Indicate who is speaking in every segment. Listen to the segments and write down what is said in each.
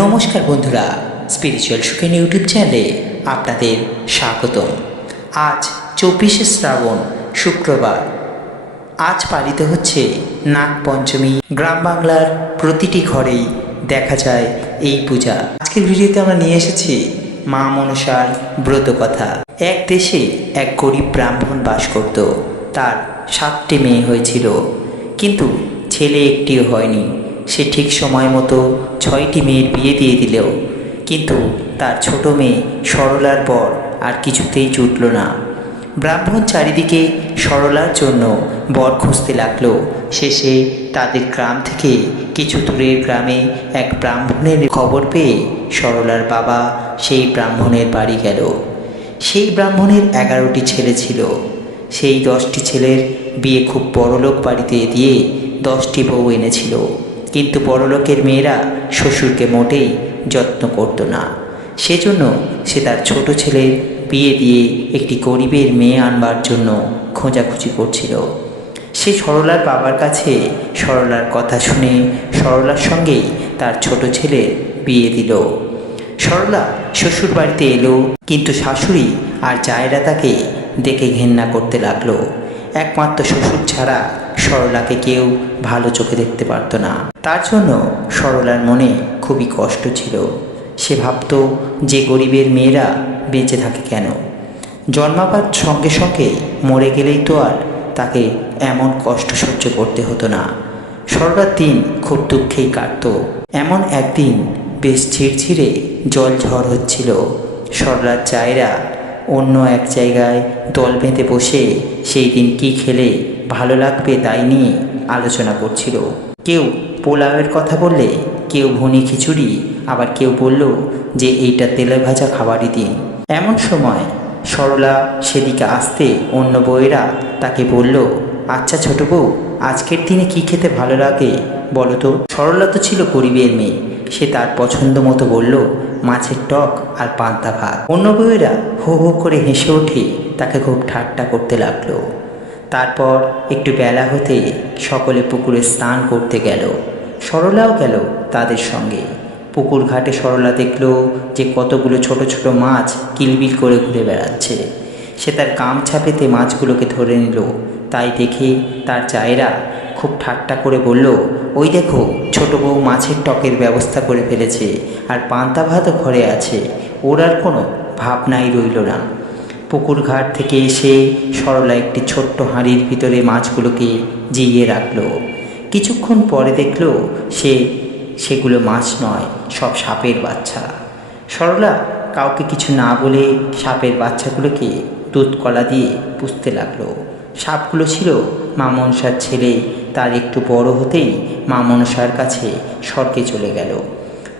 Speaker 1: নমস্কার বন্ধুরা spiritual Sukhen YouTube চ্যানেলে আপনাদের স্বাগতম। আজ চব্বিশে শ্রাবণ শুক্রবার। আজ পালিত হচ্ছে নাগ পঞ্চমী। গ্রাম বাংলার প্রতিটি ঘরেই দেখা যায় এই পূজা। আজকের ভিডিওতে আমরা নিয়ে এসেছি মা মনসার ব্রত কথা। এক দেশে এক গরিব ব্রাহ্মণ বাস করত। তার সাতটি মেয়ে হয়েছিল। কিন্তু ছেলে একটিও হয়নি। সে ঠিক সময় মতো ছয়টি মেয়ের বিয়ে দিয়ে দিলেও, কিন্তু তার ছোট মেয়ে সরলার পর আর কিছুতেই জুটল না। ব্রাহ্মণ চারিদিকে সরলার জন্য বর খুঁজতে লাগল। শেষে তাদের গ্রাম থেকে কিছু দূরের গ্রামে এক ব্রাহ্মণের খবর পেয়ে সরলার বাবা সেই ব্রাহ্মণের বাড়ি গেল। সেই ব্রাহ্মণের এগারোটি ছেলে ছিল। সেই দশটি ছেলের বিয়ে খুব বড়লোক বাড়িতে দিয়ে দশটি বউ এনেছিল। কিন্তু বড়লোকের মেয়েরা শ্বশুরকে মোটেই যত্ন করত না। সেজন্য সে তার ছোট ছেলের বিয়ে দিয়ে একটি গরিবের মেয়ে আনবার জন্য খোঁজাখুঁজি করছিল। সে সরলার বাবার কাছে সরলার কথা শুনে সরলার সঙ্গেই তার ছোট ছেলের বিয়ে দিল। সরলা শ্বশুর বাড়িতে এলো, কিন্তু শাশুড়ি আর জায়রা তাকে দেখে ঘেন্না করতে লাগল। একমাত্র শ্বশুর ছাড়া সরলাকে কেউ ভালো চোখে দেখতে পারতো না। তার জন্য সরলার মনে খুবই কষ্ট ছিল। সে ভাবতো, যে গরিবের মেয়েরা বেঁচে থাকে কেন? জন্মাবার সঙ্গে সঙ্গে মরে গেলেই তো আর তাকে এমন কষ্ট সহ্য করতে হতো না। সরলার দিন খুব দুঃখেই কাটতো। এমন একদিন বেশ ঝিরঝিরে জল ঝড় হচ্ছিল। সরলার চায়রা অন্য এক জায়গায় দল বেঁধে বসে সেই দিন কি খেলে ভালো লাগবে তাই নিয়ে আলোচনা করছিল। কেউ পোলাওয়ের কথা বললে, কেউ ভুনি খিচুড়ি, আবার কেউ বলল যে এইটা তেলে ভাজা খাবারই দিন। এমন সময় সরলা সেদিকে আসতে অন্য বইয়েরা তাকে বলল আচ্ছা ছোট বউ, আজকের দিনে কি খেতে ভালো লাগে বলো তো? সরলা তো ছিল গরিবের মেয়ে। সে তার পছন্দ মতো বলল, মাছের টক আর পান্তা ভাত। অন্য বউয়েরা হো হো করে হেসে ওঠে তাকে খুব ঠাট্টা করতে লাগল। তারপর একটু বেলা হতে সকলে পুকুরে স্নান করতে গেল। সরলাও গেল তাদের সঙ্গে। পুকুর ঘাটে সরলা দেখল যে কতগুলো ছোট ছোট মাছ কিলবিল করে ঘুরে বেড়াচ্ছে। সে তার গামছা পেতে মাছগুলোকে ধরে নিল। তাই দেখে তার চায়েরা খুব ঠাট্টা করে বলল, ওই দেখো, ছোট বউ মাছের টকের ব্যবস্থা করে ফেলেছে, আর পান্তা ভাতও ঘরে আছে। ওর আর কোনো ভাবনাই রইল না। পুকুর ঘাট থেকে এসে সরলা একটি ছোট্ট হাঁড়ির ভিতরে মাছগুলোকে জিইয়ে রাখল। কিছুক্ষণ পরে দেখল সে সেগুলো মাছ নয়, সব সাপের বাচ্চা। সরলা কাউকে কিছু না বলে সাপের বাচ্চাগুলোকে দুধ কলা দিয়ে পুষতে লাগল। সাপগুলো ছিল মামনসার ছেলে, তার একটু বড় হতেই মামনসার কাছে স্বর্গে চলে গেল।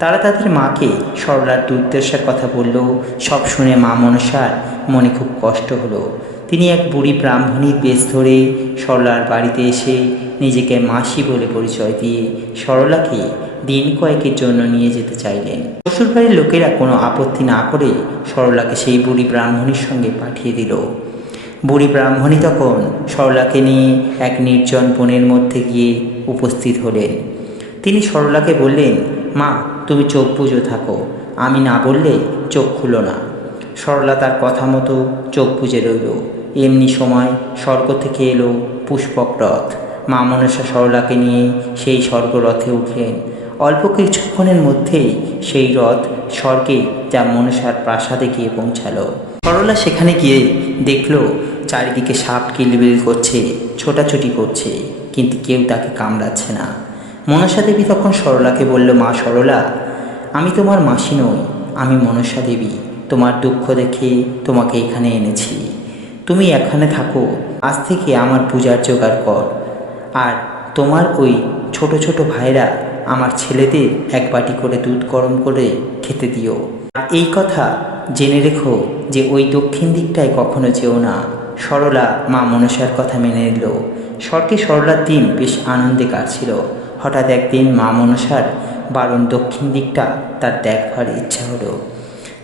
Speaker 1: তারা তাদের মাকে সরলার দুর্দশার কথা বলল। সব শুনে মা মনসার মনে খুব কষ্ট হলো। তিনি এক বুড়ি ব্রাহ্মণীর বেশ ধরে সরলার বাড়িতে এসে নিজেকে মাসি বলে পরিচয় দিয়ে সরলাকে দিন কয়েকের জন্য নিয়ে যেতে চাইলেন। শ্বশুরবাড়ির লোকেরা কোনো আপত্তি না করে সরলাকে সেই বুড়ি ব্রাহ্মণীর সঙ্গে পাঠিয়ে দিল। বুড়ি ব্রাহ্মণী তখন সরলাকে নিয়ে এক নির্জন বনের মধ্যে গিয়ে উপস্থিত হলেন। তিনি সরলাকে বললেন, মা তুমি চোখ পুজো থাকো। আমি না বললে চোখ খুলো না। সরলা তার কথা মতো চোখ বুজে রইল। এমনি সময় স্বর্গ থেকে এলো পুষ্পক রথ মা মনসা সরলাকে নিয়ে সেই স্বর্গরথে উঠলেন। অল্প কিছুক্ষণের মধ্যেই সেই রথ স্বর্গে যা মনসার প্রাসাদে গিয়ে পৌঁছালো। সরলা সেখানে গিয়ে দেখল, চারিদিকে সাপ কিলবিল করছে, ছোটাছুটি করছে, কিন্তু কেউ তাকে কামড়াচ্ছে না। মনসা দেবী তখন সরলাকে বলল, মা সরলা, আমি তোমার মাসি নই, আমি মনসা দেবী তোমার দুঃখ দেখে তোমাকে এখানে এনেছি। তুমি এখানে থাকো, আজ থেকে আমার পূজার জোগাড় কর। আর তোমার ওই ছোট ছোট ভাইরা আমার ছেলেদের এক বাটি করে দুধ গরম করে খেতে দিও। আর এই কথা জেনে রেখো যে ওই দক্ষিণ দিকটায় কখনো যেও না। সরলা মা মনসার কথা মেনে নিল। স্বর্গে সরলার দিন বেশ আনন্দে কাটছিল। হঠাৎ একদিন মা মনসার বারণ দক্ষিণ দিকটা তার দেখবার ইচ্ছা হলো।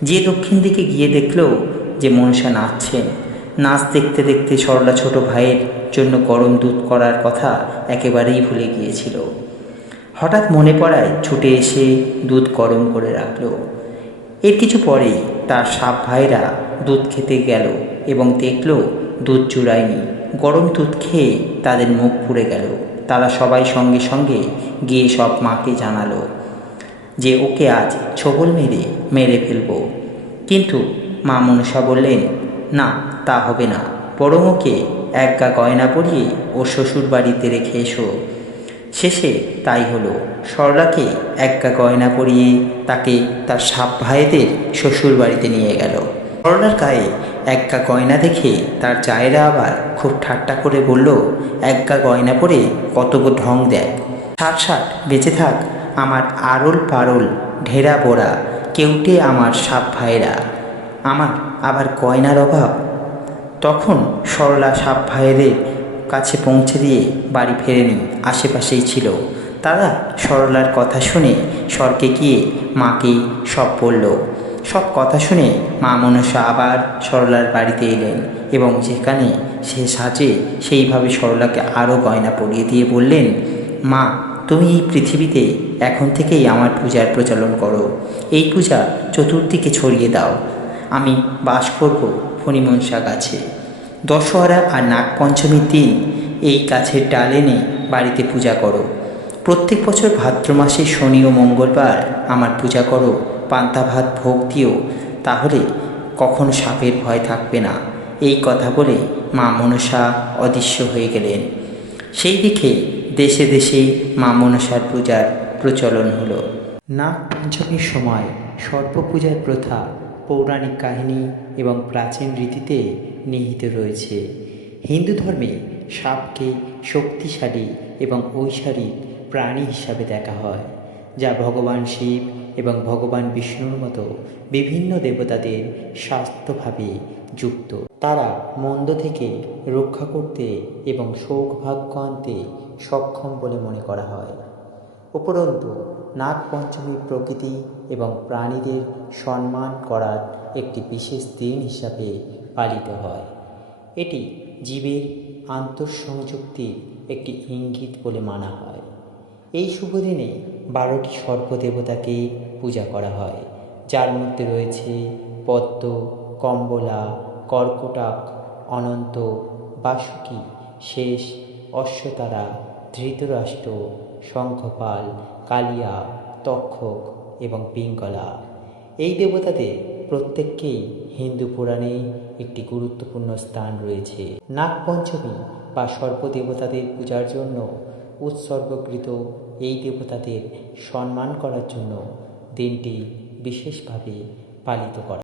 Speaker 1: যে দক্ষিণ দিকে গিয়ে দেখল যে মনসা নাচছেন। নাচ দেখতে দেখতে সরলা ছোট ভাইয়ের জন্য গরম দুধ করার কথা একেবারেই ভুলে গিয়েছিল। হঠাৎ মনে পড়ায় ছুটে এসে দুধ গরম করে রাখল। এর কিছু পরেই তার সাপ ভাইরা দুধ খেতে গেল এবং দেখল দুধ চুরায়নি। গরম দুধ খেয়ে তাদের মুখ পুড়ে গেল। তারা সবাই সঙ্গে সঙ্গে গিয়ে সব মাকে জানালো যে ওকে আজ ছবল মেরে মেরে ফেলব। কিন্তু মা মনসা বললেন, না, তা হবে না। বরং ওকে এক গা গয়না পরিয়ে ও শ্বশুর বাড়িতে রেখে এসো। শেষে তাই হলো। সরলাকে এক গা গয়না পরিয়ে তাকে তার সাপ ভাইদের ষষ্ঠুর বাড়িতে নিয়ে গেল। সরলার গায়ে এক গা গয়না দেখে তার জায়েরা আবার খুব ঠাট্টা করে বলল এক গা গয়না পরে কত ঢং দেয় ষাট ষাট বেঁচে থাক আমার আরল পারল ঢেরা বোড়া, কেউটে আমার সাপ ভাইরা আমার আবার গয়নার অভাব? তখন সরলা সাপ ভাইদের কাছে পৌঁছে দিয়ে বাড়ি ফেরেনি, আশেপাশেই ছিল। তারা সরলার কথা শুনে স্বর্গে গিয়ে মাকে সব বলল সব কথা শুনে মা মনসা আবার সরলার বাড়িতে এলেন এবং যেখানে সে সাজে সেইভাবে সরলাকে আরও গয়না পরিয়ে দিয়ে বললেন, মা, তুমি এই পৃথিবীতে এখন থেকেই আমার পূজার প্রচলন করো। এই পূজা চতুর্দিকে ছড়িয়ে দাও। আমি বাস করব ফণিমনসা গাছে। দশহরা আর নাগপঞ্চমীর দিন এই গাছের ডাল এনে বাড়িতে পূজা করো। প্রত্যেক বছর ভাদ্র মাসে শনি ও মঙ্গলবার আমার পূজা করো। পান্তা ভাত ভোগ দিও তাহলে কখনো সাপের ভয় থাকবে না? এই কথা বলে মা মনসা অদৃশ্য হয়ে গেলেন। সেই দিকে দেশে দেশে মা মনসার পূজার প্রচলন হলো। নাগ পঞ্চমীর সময় সর্পপূজার প্রথা, পৌরাণিক কাহিনী এবং প্রাচীন রীতিতে নিহিত রয়েছে। হিন্দু ধর্মে সাপকে শক্তিশালী এবং ঐশ্বরিক প্রাণী হিসাবে দেখা হয়, যা ভগবান শিব এবং ভগবান বিষ্ণুর মতো বিভিন্ন দেবতাদের স্বাস্থ্যভাবে যুক্ত। তারা মন্দ থেকে রক্ষা করতে এবং সৌভাগ্য আনতে সক্ষম বলে মনে করা হয়। উপরন্তু, নাগপঞ্চমী প্রকৃতি এবং প্রাণীদের সম্মান করার একটি বিশেষ দিন হিসাবে পালিত হয়। এটি জীবের আন্তঃসংযুক্তির একটি ইঙ্গিত বলে মানা হয়। এই শুভ দিনে বারোটি সর্পদেবতাকে পূজা করা হয়। যার মধ্যে রয়েছে পদ্ম কম্বলা কর্কটাক অনন্ত, বাসুকি, শেষ, অশ্বতারা, ধৃতরাষ্ট্র, শঙ্খপাল, কালিয়া, তক্ষক এবং পিঙ্গলা। এই দেবতাদের প্রত্যেককেই হিন্দু পুরাণে একটি গুরুত্বপূর্ণ স্থান রয়েছে। নাগপঞ্চমী বা সর্পদেবতাদের পূজার জন্য উৎসর্গকৃত এই দেবতাদের সম্মান করার জন্য দিনটি বিশেষভাবে পালিত করা।